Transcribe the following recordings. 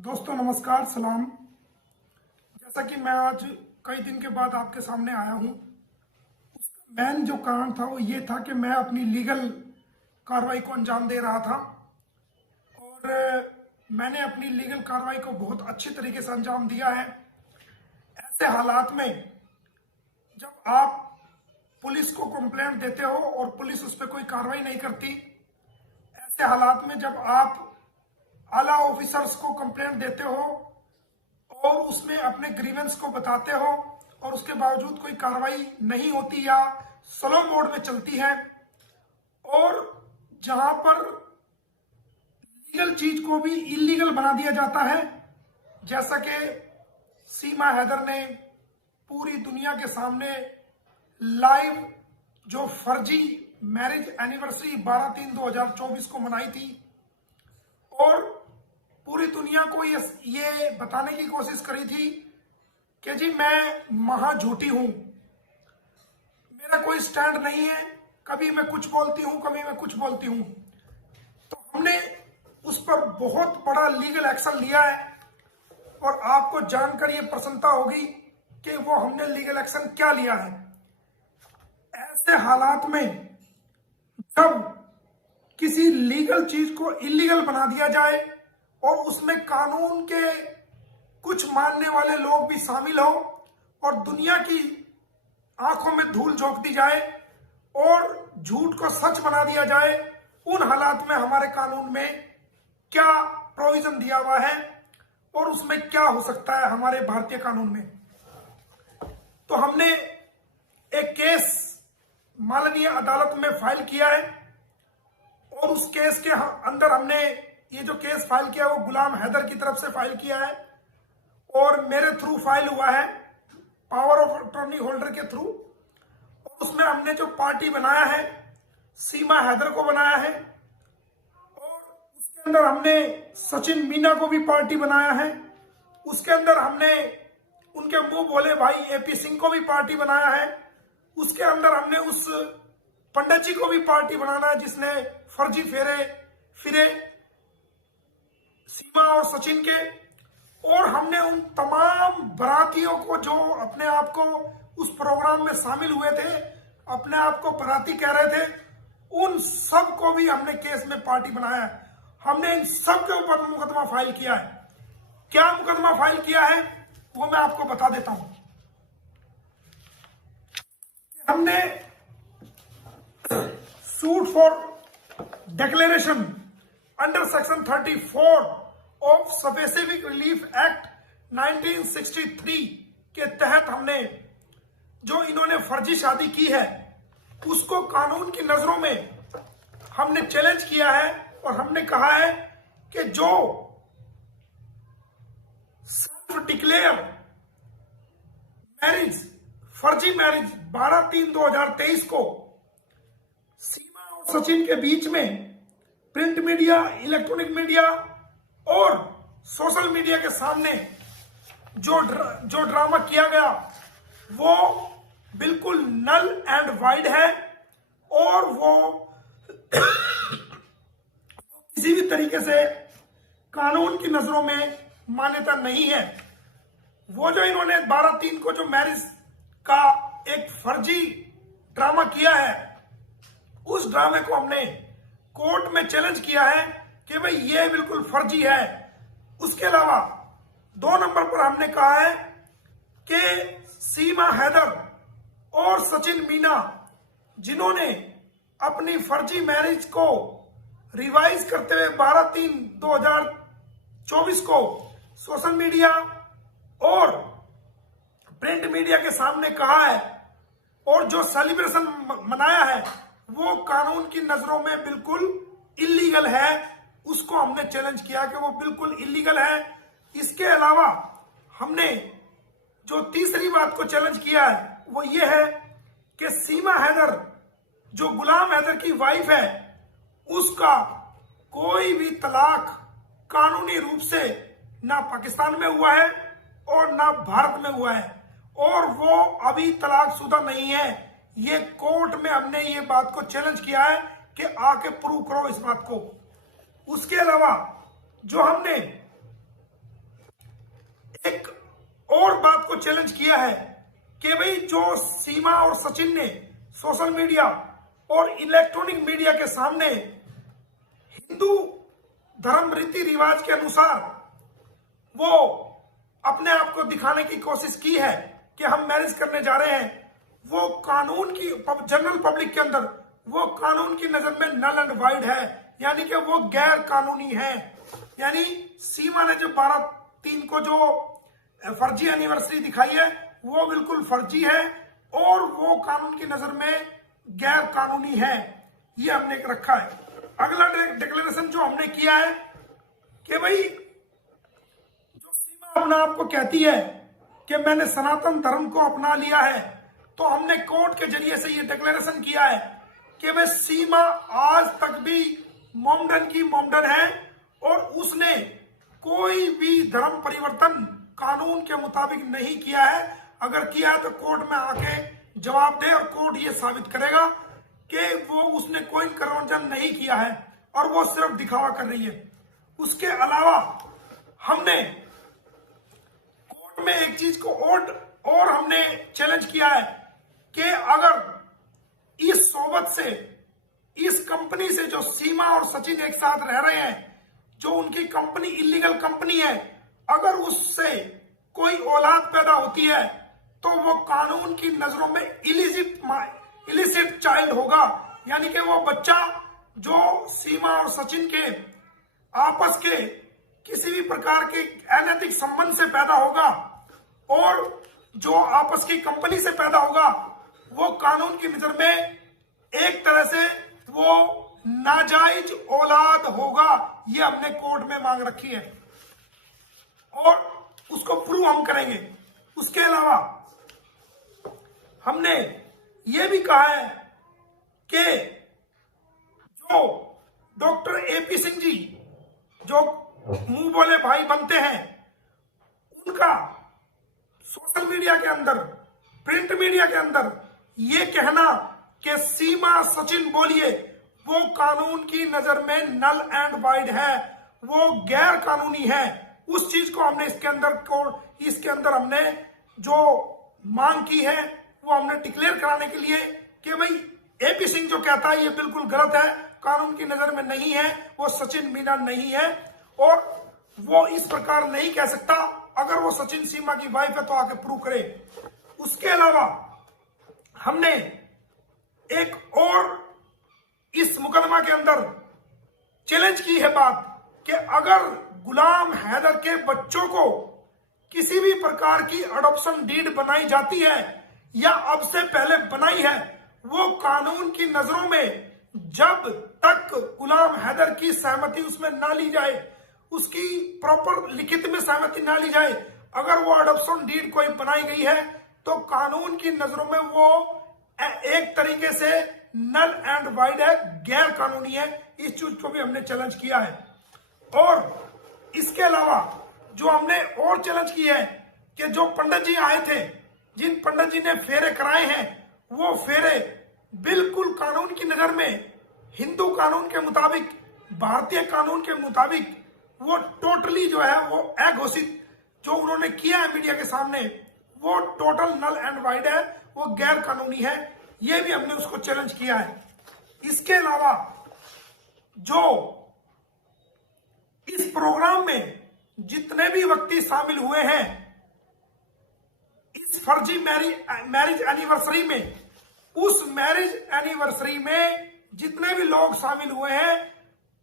दोस्तों नमस्कार सलाम। जैसा कि मैं आज कई दिन के बाद आपके सामने आया हूं, उसका मेन जो कारण था वो ये था कि मैं अपनी लीगल कार्रवाई को अंजाम दे रहा था और मैंने अपनी लीगल कार्रवाई को बहुत अच्छी तरीके से अंजाम दिया है। ऐसे हालात में जब आप पुलिस को कंप्लेंट देते हो और पुलिस उस पर कोई कार्रवाई नहीं करती, ऐसे हालात में जब आप आला ऑफिसर्स को कंप्लेंट देते हो और उसमें अपने ग्रीवेंस को बताते हो और उसके बावजूद कोई कार्रवाई नहीं होती या स्लो मोड में चलती है, और जहां पर लीगल चीज को भी इलीगल बना दिया जाता है, जैसा कि सीमा हैदर ने पूरी दुनिया के सामने लाइव जो फर्जी मैरिज एनिवर्सरी 12/3/2024 को मनाई थी और पूरी दुनिया को ये बताने की कोशिश करी थी कि जी मैं महा झूठी हूं, मेरा कोई स्टैंड नहीं है, कभी मैं कुछ बोलती हूं, कभी मैं कुछ बोलती हूं। तो हमने उस पर बहुत बड़ा लीगल एक्शन लिया है और आपको जानकर ये प्रसन्नता होगी कि वो हमने लीगल एक्शन क्या लिया है। ऐसे हालात में जब किसी लीगल चीज को इलीगल बना दिया जाए और उसमें कानून के कुछ मानने वाले लोग भी शामिल हो और दुनिया की आंखों में धूल झोंक दी जाए और झूठ को सच बना दिया जाए, उन हालात में हमारे कानून में क्या प्रोविजन दिया हुआ है और उसमें क्या हो सकता है हमारे भारतीय कानून में। तो हमने एक केस माननीय अदालत में फाइल किया है और उस केस के अंदर हमने ये जो केस फाइल किया वो गुलाम हैदर की तरफ से फाइल किया है और मेरे थ्रू फाइल हुआ है, पावर ऑफ अटॉर्नी होल्डर के थ्रू। और उसमें हमने जो पार्टी बनाया है सीमा हैदर को बनाया है और उसके अंदर हमने सचिन मीना को भी पार्टी बनाया है। उसके अंदर हमने उनके मुंह बोले भाई एपी सिंह को भी पार्टी बनाया है। उसके अंदर हमने उस पंडित जी को भी पार्टी बनाना है जिसने फर्जी फेरे फिरे सीमा और सचिन के, और हमने उन तमाम बारातियों को जो अपने आप को उस प्रोग्राम में शामिल हुए थे, अपने आप को बाराती कह रहे थे, उन सब को भी हमने केस में पार्टी बनाया है। हमने इन सब के ऊपर मुकदमा फाइल किया है। क्या मुकदमा फाइल किया है वो मैं आपको बता देता हूं। हमने suit for declaration under section 34 of specific relief act 1963 के तहत हमने जो इन्होंने फर्जी शादी की है उसको कानून की नजरों में हमने चैलेंज किया है और हमने कहा है कि जो सेल्फ डिक्लेयर मैरिज फर्जी मैरिज 12/3/2023 को सीमा और सचिन के बीच में प्रिंट मीडिया, इलेक्ट्रॉनिक मीडिया और सोशल मीडिया के सामने जो ड्रामा किया गया वो बिल्कुल नल एंड वाइड है और वो किसी भी तरीके से कानून की नजरों में मान्यता नहीं है। वो जो इन्होंने 12/3 को जो मैरिज का एक फर्जी ड्रामा किया है, उस ड्रामे को हमने कोर्ट में चैलेंज किया है कि भाई ये बिल्कुल फर्जी है। उसके अलावा 2 नंबर पर हमने कहा है कि सीमा हैदर और सचिन मीना जिन्होंने अपनी फर्जी मैरिज को रिवाइज करते हुए 12/3/2024 को सोशल मीडिया और प्रिंट मीडिया के सामने कहा है और जो सेलिब्रेशन मनाया है वो कानून की नजरों में बिल्कुल इलीगल है। उसको हमने चैलेंज किया कि वो बिल्कुल इलीगल है। इसके अलावा हमने जो तीसरी बात को चैलेंज किया है वो ये है कि सीमा हैदर जो गुलाम हैदर की वाइफ है उसका कोई भी तलाक कानूनी रूप से ना पाकिस्तान में हुआ है और ना भारत में हुआ है और वो अभी तलाकशुदा नहीं है। ये कोर्ट में हमने ये बात को चैलेंज किया है कि आके प्रूव करो इस बात को। उसके अलावा जो हमने एक और बात को चैलेंज किया है कि भाई जो सीमा और सचिन ने सोशल मीडिया और इलेक्ट्रॉनिक मीडिया के सामने हिंदू धर्म रीति रिवाज के अनुसार वो अपने आप को दिखाने की कोशिश की है कि हम मैरिज करने जा रहे हैं, वो कानून की जनरल पब्लिक के अंदर वो कानून की नजर में नल एंड वाइड है, यानी कि वो गैर कानूनी है। यानी सीमा ने जो 12/3 को जो फर्जी एनिवर्सरी दिखाई है वो बिल्कुल फर्जी है और वो कानून की नजर में गैर कानूनी है, ये हमने रखा है। अगला डिक्लेरेशन जो हमने किया है कि भाई जो सीमा अपना आप को कहती है कि मैंने सनातन धर्म को अपना लिया है, तो हमने कोर्ट के जरिए से ये डिक्लेरेशन किया है कि वह सीमा आज तक भी मोमडन की मोमडन है और उसने कोई भी धर्म परिवर्तन कानून के मुताबिक नहीं किया है। अगर किया है तो कोर्ट में आके जवाब दे और कोर्ट ये साबित करेगा कि वो उसने कोई कन्वर्जन नहीं किया है और वो सिर्फ दिखावा कर रही है। उसके अलावा हमने कोर्ट में एक चीज को और हमने चैलेंज किया है कि अगर इस सोबत से, इस कंपनी से जो सीमा और सचिन एक साथ रह रहे हैं, जो उनकी कंपनी इलीगल कंपनी है, अगर उससे कोई औलाद पैदा होती है तो वो कानून की नजरों में इलिसिट चाइल्ड होगा। यानी कि वो बच्चा जो सीमा और सचिन के आपस के किसी भी प्रकार के अनैतिक संबंध से पैदा होगा और जो आपस की कंपनी से पैदा होगा, वो कानून की नजर में एक तरह से वो नाजायज औलाद होगा। ये हमने कोर्ट में मांग रखी है और उसको प्रूव हम करेंगे। उसके अलावा हमने ये भी कहा है कि जो डॉक्टर एपी सिंह जी जो मुंह बोले भाई बनते हैं, उनका सोशल मीडिया के अंदर, प्रिंट मीडिया के अंदर ये कहना कि सीमा सचिन बोलिए वो कानून की नजर में नल एंड वाइड है, वो गैर कानूनी है, उस चीज को हमने इसके अंदर हमने जो मांग की है वो हमने डिक्लेयर कराने के लिए कि भाई एपी सिंह जो कहता है ये बिल्कुल गलत है, कानून की नजर में नहीं है, वो सचिन मीना नहीं है और वो इस प्रकार नहीं कह सकता। अगर वो सचिन सीमा की वाइफ है तो आके प्रूव करे। उसके अलावा हमने एक और इस मुकदमा के अंदर चैलेंज की है बात कि अगर गुलाम हैदर के बच्चों को किसी भी प्रकार की अडॉप्शन डीड बनाई जाती है या अब से पहले बनाई है, वो कानून की नजरों में जब तक गुलाम हैदर की सहमति उसमें ना ली जाए, उसकी प्रॉपर लिखित में सहमति ना ली जाए, अगर वो अडॉप्शन डीड कोई बनाई गई है तो कानून की नजरों में वो एक तरीके से नल एंड वाइड है, गैर कानूनी है। इस चीज को भी हमने चैलेंज किया है। और इसके अलावा जो हमने और चैलेंज की है कि जो पंडित जी आए थे, जिन पंडित जी ने फेरे कराए हैं, वो फेरे बिल्कुल कानून की नजर में, हिंदू कानून के मुताबिक, भारतीय कानून के मुताबिक वो टोटली जो है वो अघोषित जो उन्होंने किया है मीडिया के सामने, वो टोटल नल एंड वाइड है, वो गैर कानूनी है। ये भी हमने उसको चैलेंज किया है। इसके अलावा जो इस प्रोग्राम में जितने भी व्यक्ति शामिल हुए हैं इस फर्जी मैरिज एनिवर्सरी में, उस मैरिज एनिवर्सरी में जितने भी लोग शामिल हुए हैं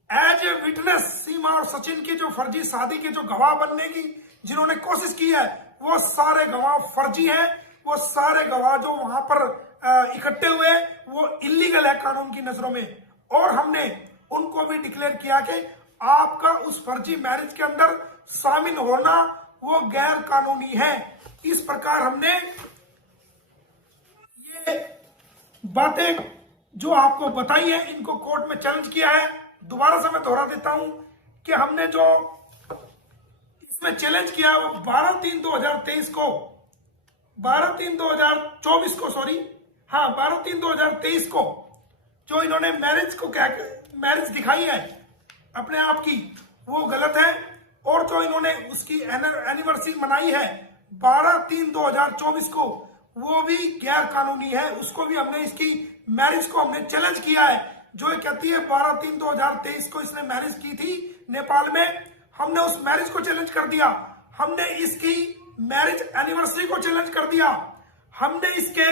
एज ए विटनेस, सीमा और सचिन की जो फर्जी शादी के जो गवाह बनने की जिन्होंने कोशिश की है, वो सारे गवाह फर्जी हैं। वो सारे गवाह जो वहां पर इकट्ठे हुए वो इलीगल है कानून की नजरों में। और हमने उनको भी डिक्लेयर किया कि आपका उस फर्जी मैरिज के अंदर शामिल होना वो गैर कानूनी है। इस प्रकार हमने ये बातें जो आपको बताई है इनको कोर्ट में चैलेंज किया है। दोबारा से मैं दोहरा देता हूं कि हमने जो इसमें चैलेंज किया है वो 12/3/2023 को 12/3/2024 को 12/3/2023 को जो इन्होंने मैरिज दिखाई है अपने आप की, वो गलत है। और जो इन्होंने उसकी एनिवर्सरी मनाई है 12/3/2024 को, वो भी गैर कानूनी है। उसको भी हमने, इसकी मैरिज को हमने चैलेंज किया है। जो ये कहती है 12/3/2023 को इसने मैरिज की थी नेपाल में, हमने उस मैरिज को चैलेंज कर दिया। हमने इसकी मैरिज एनिवर्सरी को चैलेंज कर दिया। हमने इसके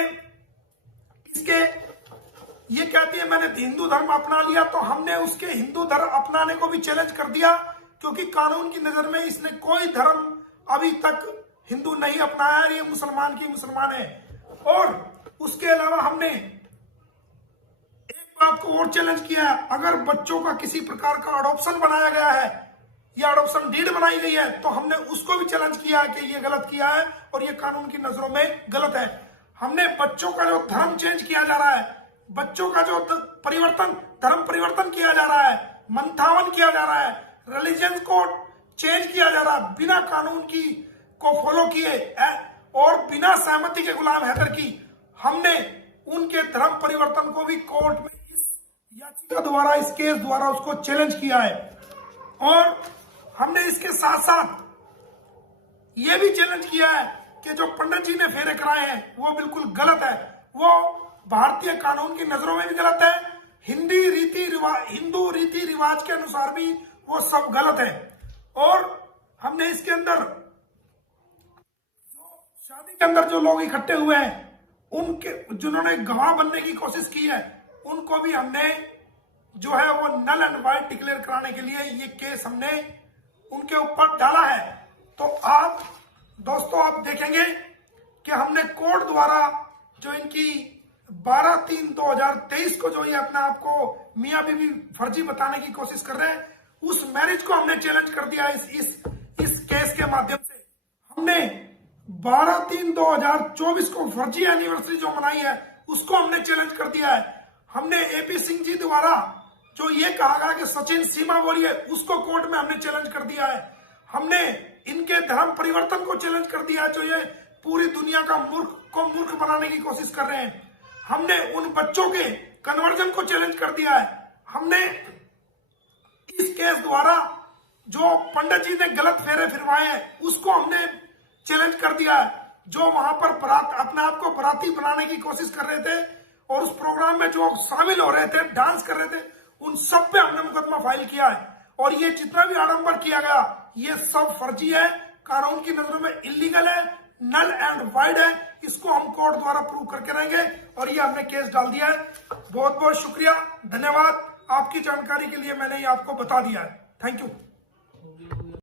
ये कहती है मैंने हिंदू धर्म अपना लिया, तो हमने उसके हिंदू धर्म अपनाने को भी चैलेंज कर दिया, क्योंकि कानून की नजर में इसने कोई धर्म अभी तक हिंदू नहीं अपनाया है, ये मुसलमान की मुसलमान है। और उसके अलावा हमने एक बात को और चैलेंज किया है, अगर बच्चों का किसी प्रकार का अडॉप्शन बनाया गया है या अडॉप्शन डीड बनाई गई है, तो हमने उसको भी चैलेंज किया है कि ये गलत किया है और ये कानून की नजरों में गलत है। हमने बच्चों का जो धर्म चेंज किया जा रहा है, बच्चों का जो धर्म परिवर्तन किया जा रहा है, मंथावन किया जा रहा है, रिलीजन को चेंज किया जा रहा है बिना कानून की को फॉलो किए और बिना सहमति के गुलाम हैदर की, हमने उनके धर्म परिवर्तन को भी कोर्ट में इस याचिका द्वारा, इस केस द्वारा उसको चैलेंज किया है। और हमने इसके साथ साथ ये भी चैलेंज किया है कि जो पंडित जी ने फेरे कराए हैं वो बिल्कुल गलत है, वो भारतीय कानून की नजरों में भी गलत है, हिंदू रीति रिवाज के अनुसार भी वो सब गलत है। और हमने इसके अंदर शादी के अंदर जो लोग इकट्ठे हुए हैं, उनके जिन्होंने गवाह बनने की कोशिश की है, उनको भी हमने जो है वो नल एंड वाइड डिक्लेयर कराने के लिए ये केस हमने उनके ऊपर डाला है। तो आप दोस्तों आप देखेंगे कि हमने कोर्ट द्वारा जो इनकी 12/3/2023 को जो ये अपने आप को मियां बीवी फर्जी बताने की कोशिश कर रहे हैं, उस मैरिज को हमने चैलेंज कर दिया इस केस के माध्यम से। हमने 12/3/2024 को फर्जी एनिवर्सरी जो मनाई है उसको हमने चैलेंज कर दिया है। हमने एपी सिंह जी द्वारा जो ये कहा गया कि सचिन सीमा बोलिए, उसको कोर्ट में हमने चैलेंज कर दिया है। हमने इनके धर्म परिवर्तन को चैलेंज कर दिया है, जो ये पूरी दुनिया का मूर्ख बनाने की कोशिश कर रहे हैं। हमने उन बच्चों के कन्वर्जन को चैलेंज कर दिया है। हमने इस केस द्वारा जो पंडित जी ने गलत फेरे फिरवाए हैं उसको हमने चैलेंज कर दिया है। जो वहां पर अपने आप को बराती बनाने की कोशिश कर रहे थे और उस प्रोग्राम में जो शामिल हो रहे थे, डांस कर रहे थे, उन सब पे हमने मुकदमा फाइल किया है। और ये जितना भी आडंबर किया गया ये सब फर्जी है, कानून की नजरों में इलीगल है, नल एंड वाइड है। इसको हम कोर्ट द्वारा प्रूव करके रहेंगे और ये हमने केस डाल दिया है। बहुत बहुत शुक्रिया, धन्यवाद। आपकी जानकारी के लिए मैंने ये आपको बता दिया है। Thank you.